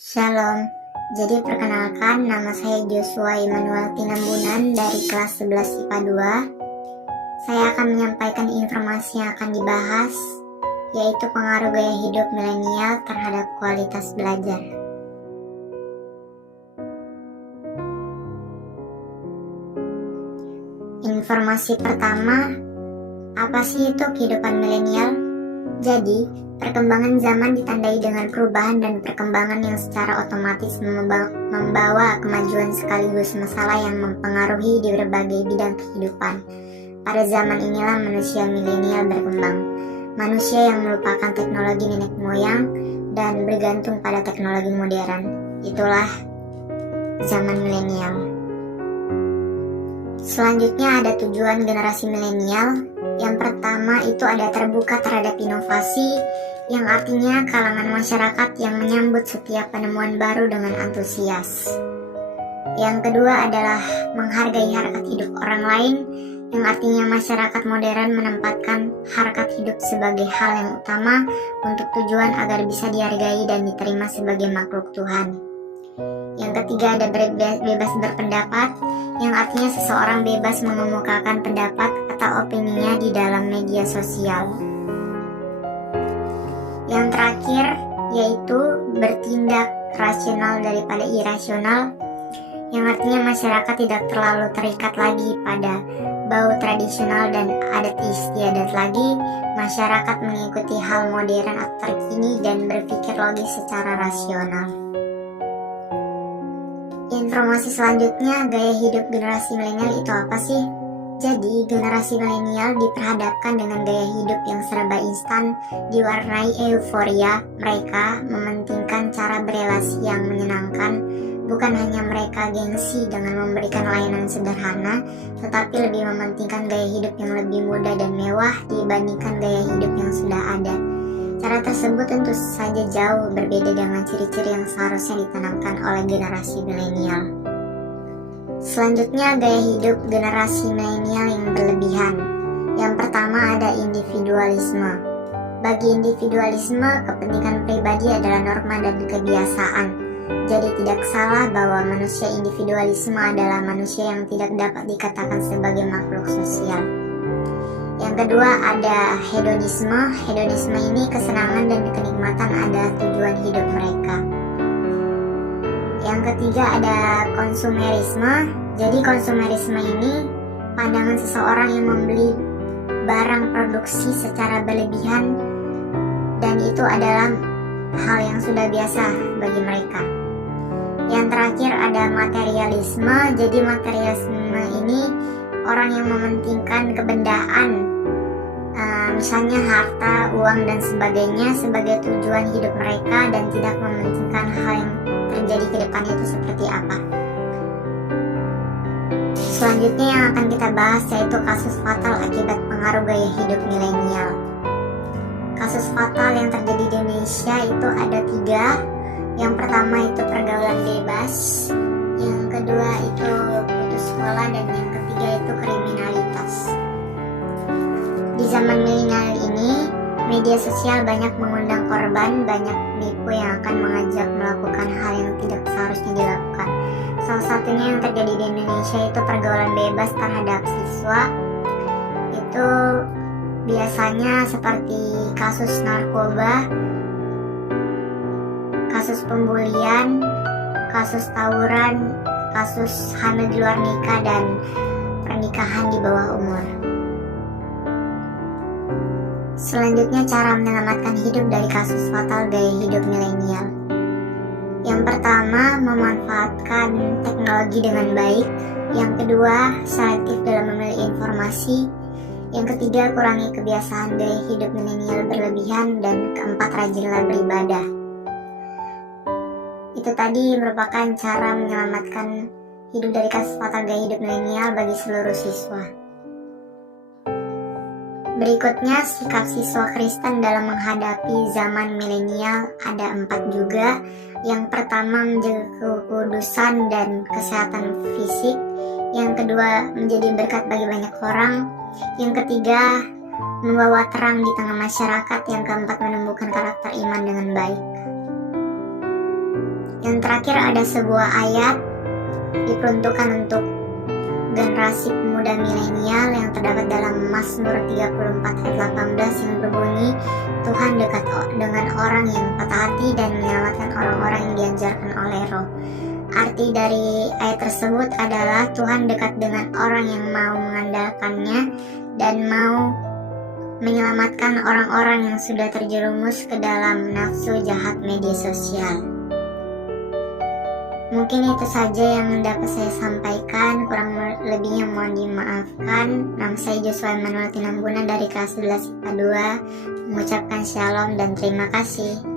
Shalom, jadi perkenalkan nama saya Joshua Immanuel Tinambunan dari kelas 11 IPA 2. Saya akan menyampaikan informasi yang akan dibahas, yaitu pengaruh gaya hidup milenial terhadap kualitas belajar. Informasi pertama, apa sih itu kehidupan milenial? Jadi, perkembangan zaman ditandai dengan perubahan dan perkembangan yang secara otomatis membawa kemajuan sekaligus masalah yang mempengaruhi di berbagai bidang kehidupan. Pada zaman inilah manusia milenial berkembang. Manusia yang melupakan teknologi nenek moyang dan bergantung pada teknologi modern. Itulah zaman milenial. Selanjutnya ada tujuan generasi milenial. Yang pertama itu ada terbuka terhadap inovasi, yang artinya kalangan masyarakat yang menyambut setiap penemuan baru dengan antusias. Yang kedua adalah menghargai harkat hidup orang lain, yang artinya masyarakat modern menempatkan harkat hidup sebagai hal yang utama untuk tujuan agar bisa dihargai dan diterima sebagai makhluk Tuhan. Yang ketiga ada bebas berpendapat, yang artinya seseorang bebas mengemukakan pendapat atau opininya di dalam media sosial. Yang terakhir yaitu bertindak rasional daripada irasional, yang artinya masyarakat tidak terlalu terikat lagi pada bau tradisional dan adat istiadat lagi. Masyarakat mengikuti hal modern atau terkini dan berpikir logis secara rasional. Informasi selanjutnya, gaya hidup generasi milenial itu apa sih? Jadi, generasi milenial diperhadapkan dengan gaya hidup yang serba instan, diwarnai euforia. Mereka mementingkan cara berelasi yang menyenangkan. Bukan hanya mereka gengsi dengan memberikan layanan sederhana, tetapi lebih mementingkan gaya hidup yang lebih mudah dan mewah dibandingkan gaya hidup yang sudah ada. Cara tersebut tentu saja jauh berbeda dengan ciri-ciri yang seharusnya ditanamkan oleh generasi milenial. Selanjutnya, gaya hidup generasi milenial yang berlebihan. Yang pertama ada individualisme. Bagi individualisme, kepentingan pribadi adalah norma dan kebiasaan. Jadi tidak salah bahwa manusia individualisme adalah manusia yang tidak dapat dikatakan sebagai makhluk sosial. Yang kedua ada hedonisme. Hedonisme ini kesenangan dan kenikmatan adalah tujuan hidup mereka. Yang ketiga ada konsumerisme. Jadi konsumerisme ini pandangan seseorang yang membeli barang produksi secara berlebihan, dan itu adalah hal yang sudah biasa bagi mereka. Yang terakhir ada materialisme. Jadi materialisme ini orang yang mementingkan kebendaan, misalnya harta, uang, dan sebagainya sebagai tujuan hidup mereka dan tidak mementingkan hal yang terjadi ke depannya itu seperti apa. Selanjutnya yang akan kita bahas yaitu kasus fatal akibat pengaruh gaya hidup milenial. Kasus fatal yang terjadi di Indonesia itu ada 3. Yang pertama itu pergaulan bebas, yang kedua itu putus sekolah, dan yang ketiga itu kriminalitas. Di zaman milenial ini, media sosial banyak mengundang korban, banyak penipu yang akan mengajak melakukan hal yang tidak seharusnya dilakukan. Salah satunya yang terjadi di Indonesia itu pergaulan bebas terhadap siswa. Itu biasanya seperti kasus narkoba, kasus pembulian, kasus tawuran, kasus hamil di luar nikah, dan pernikahan di bawah umur. Selanjutnya cara menyelamatkan hidup dari kasus fatal gaya hidup milenial. Yang pertama, memanfaatkan teknologi dengan baik. Yang kedua, selektif dalam memilih informasi. Yang ketiga, kurangi kebiasaan gaya hidup milenial berlebihan. Dan keempat, rajinlah beribadah. Itu tadi merupakan cara menyelamatkan hidup dari kasus fatal gaya hidup milenial bagi seluruh siswa. Berikutnya, sikap siswa Kristen dalam menghadapi zaman milenial ada 4 juga. Yang pertama, menjaga kekudusan dan kesehatan fisik. Yang kedua, menjadi berkat bagi banyak orang. Yang ketiga, membawa terang di tengah masyarakat. Yang keempat, menumbuhkan karakter iman dengan baik. Yang terakhir ada sebuah ayat diperuntukkan untuk generasi pemuda milenial yang terdapat dalam Mazmur 34 ayat 18 yang berbunyi, Tuhan dekat dengan orang yang patah hati dan menyelamatkan orang-orang yang diajarkan oleh Roh. Arti dari ayat tersebut adalah Tuhan dekat dengan orang yang mau mengandalkannya dan mau menyelamatkan orang-orang yang sudah terjerumus ke dalam nafsu jahat media sosial. Mungkin itu saja yang dapat saya sampaikan, kurang lebihnya mohon dimaafkan. Nama saya Joshua Emmanuel Tinambuna dari kelas 11 IPA 2, mengucapkan shalom dan terima kasih.